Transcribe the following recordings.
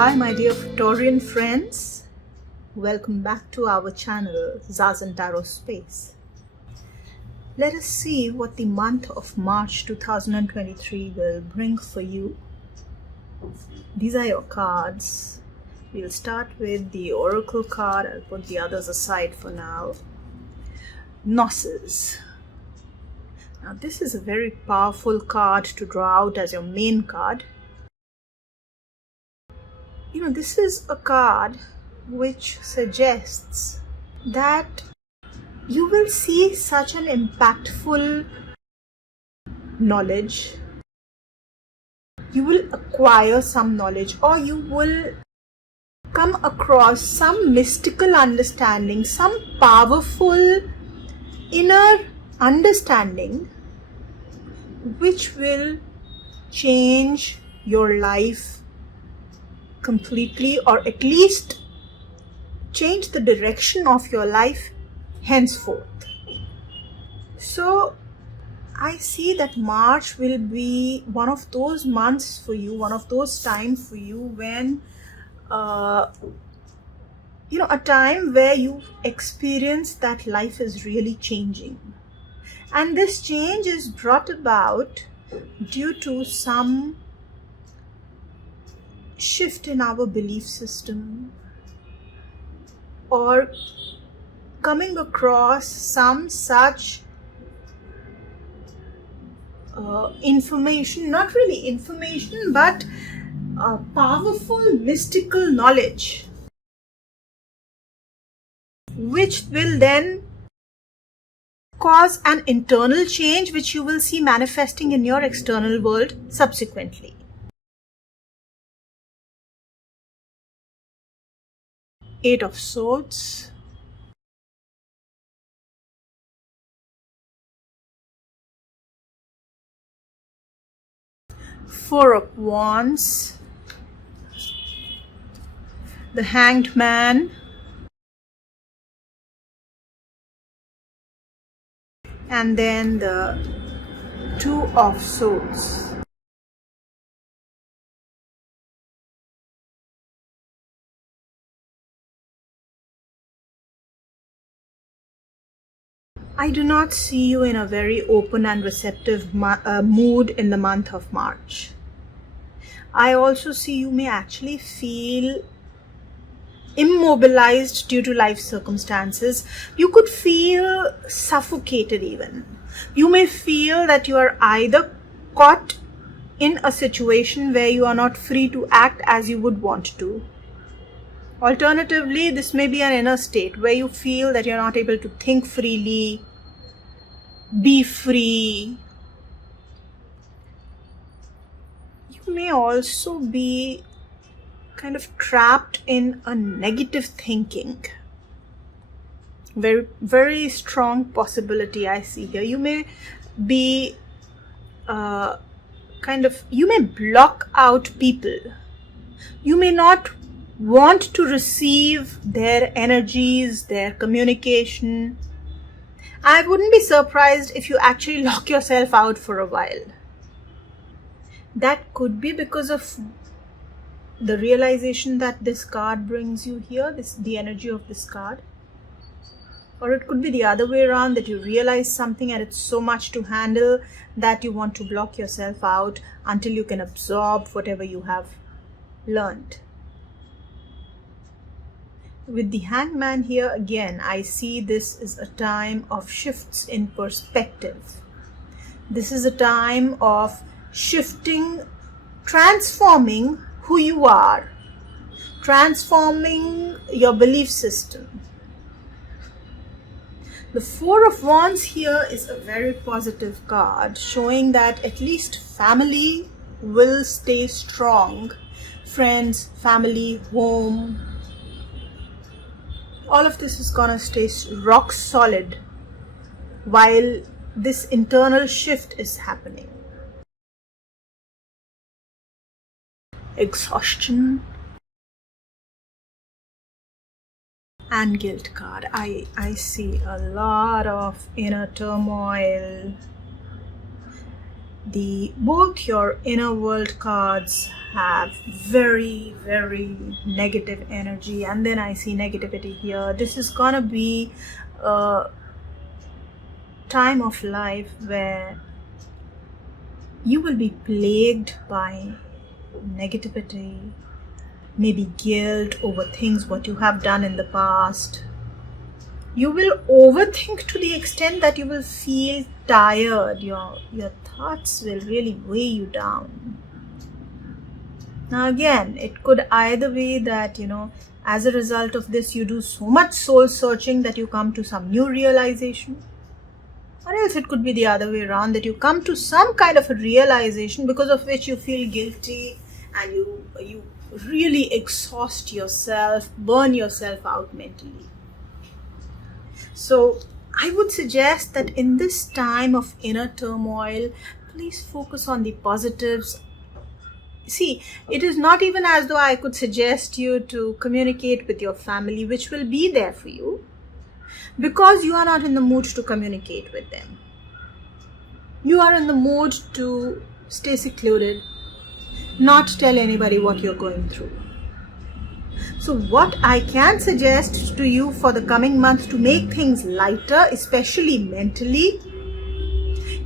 Hi my dear Taurian friends, welcome back to our channel Zazen Tarot Space. Let us see what the month of March 2023 will bring for you. These are your cards. We'll start with the Oracle card. I'll put the others aside for now. Gnosis. Now this is a very powerful card to draw out as your main card. This is a card which suggests that you will see such an impactful knowledge. You will acquire some knowledge, or you will come across some mystical understanding, some powerful inner understanding which will change your life completely, or at least change the direction of your life henceforth. So I see that March will be one of those months for you, one of those times for you when a time where you experience that life is really changing, and this change is brought about due to some shift in our belief system, or coming across some such information, not really information, but powerful mystical knowledge, which will then cause an internal change which you will see manifesting in your external world subsequently. Eight of Swords, Four of Wands, the Hanged Man, and then the Two of Swords. I do not see you in a very open and receptive mood in the month of March. I also see you may actually feel immobilized due to life circumstances. You could feel suffocated even. You may feel that you are either caught in a situation where you are not free to act as you would want to. Alternatively, this may be an inner state where you feel that you're not able to think freely, be free. You may also be kind of trapped in a negative thinking. Very, very strong possibility I see here. You may be you may block out people. You may not want to receive their energies, their communication. I wouldn't be surprised if you actually lock yourself out for a while. That could be because of the realization that this card brings you here, the energy of this card. Or it could be the other way around, that you realize something and it's so much to handle that you want to block yourself out until you can absorb whatever you have learned. With the Hangman here, again, I see this is a time of shifts in perspective. This is a time of shifting, transforming who you are, transforming your belief system. The Four of Wands here is a very positive card, showing that at least family will stay strong. Friends, family, home, all of this is gonna stay rock solid while this internal shift is happening. Exhaustion and Guilt card. I see a lot of inner turmoil. both your inner world cards have very, very negative energy, and then I see negativity here. This is gonna be a time of life where you will be plagued by negativity, maybe guilt over things what you have done in the past. You will overthink to the extent that you will feel tired. Your thoughts will really weigh you down. Now again, it could either be that, as a result of this, you do so much soul searching that you come to some new realization. Or else it could be the other way around, that you come to some kind of a realization because of which you feel guilty and you really exhaust yourself, burn yourself out mentally. So I would suggest that in this time of inner turmoil, please focus on the positives. See, it is not even as though I could suggest you to communicate with your family, which will be there for you, because you are not in the mood to communicate with them. You are in the mood to stay secluded, not tell anybody what you're going through. So what I can suggest to you for the coming month to make things lighter, especially mentally,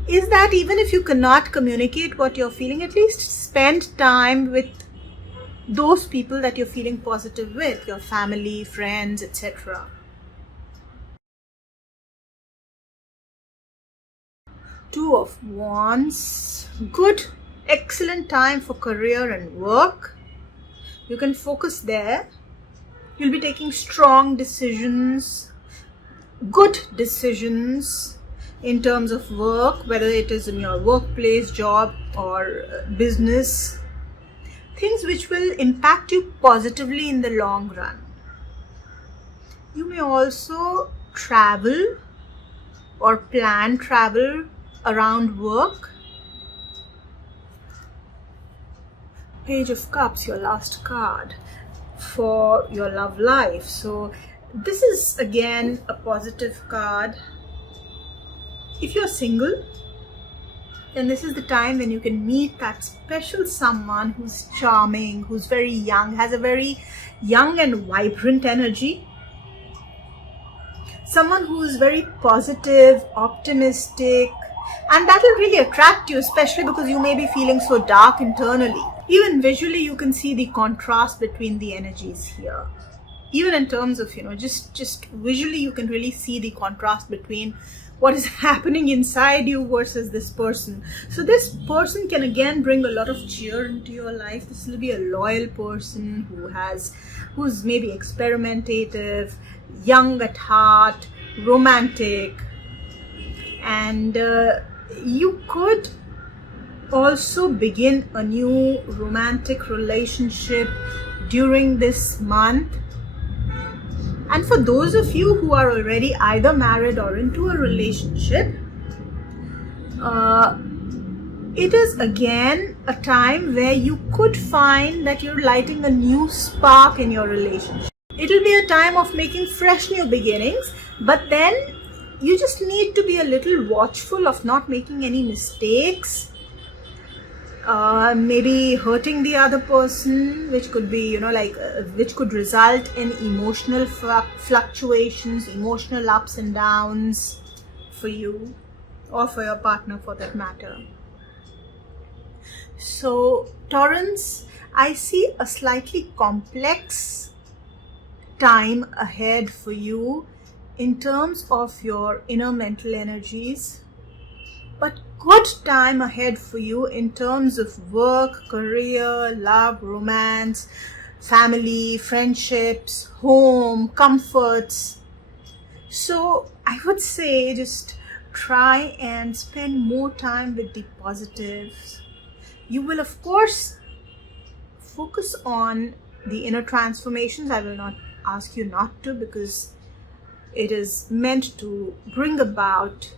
is that even if you cannot communicate what you're feeling, at least spend time with those people that you're feeling positive with, your family, friends, etc. Two of Wands, good, excellent time for career and work. You can focus there. You'll be taking strong decisions, good decisions in terms of work, whether it is in your workplace, job or business. Things which will impact you positively in the long run. You may also travel or plan travel around work. Page of Cups, your last card for your love life. So this is again a positive card. If you're single, then this is the time when you can meet that special someone who's charming, who's very young, has a very young and vibrant energy. Someone who is very positive, optimistic, and that will really attract you, especially because you may be feeling so dark internally. Even visually, you can see the contrast between the energies here. Even in terms of, just visually, you can really see the contrast between what is happening inside you versus this person. So this person can again bring a lot of cheer into your life. This will be a loyal person who's maybe experimentative, young at heart, romantic, and you could also begin a new romantic relationship during this month. And for those of you who are already either married or into a relationship, it is again a time where you could find that you're lighting a new spark in your relationship. It'll be a time of making fresh new beginnings, but then you just need to be a little watchful of not making any mistakes, maybe hurting the other person, which could be, which could result in emotional fluctuations, emotional ups and downs for you or for your partner for that matter. So Taurus, I see a slightly complex time ahead for you in terms of your inner mental energies, but good time ahead for you in terms of work, career, love, romance, family, friendships, home, comforts. So I would say just try and spend more time with the positives. You will of course focus on the inner transformations. I will not ask you not to, because it is meant to bring about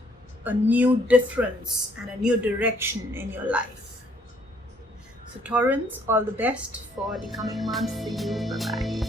a new difference and a new direction in your life. So Taurus, all the best for the coming month for you. Bye-bye.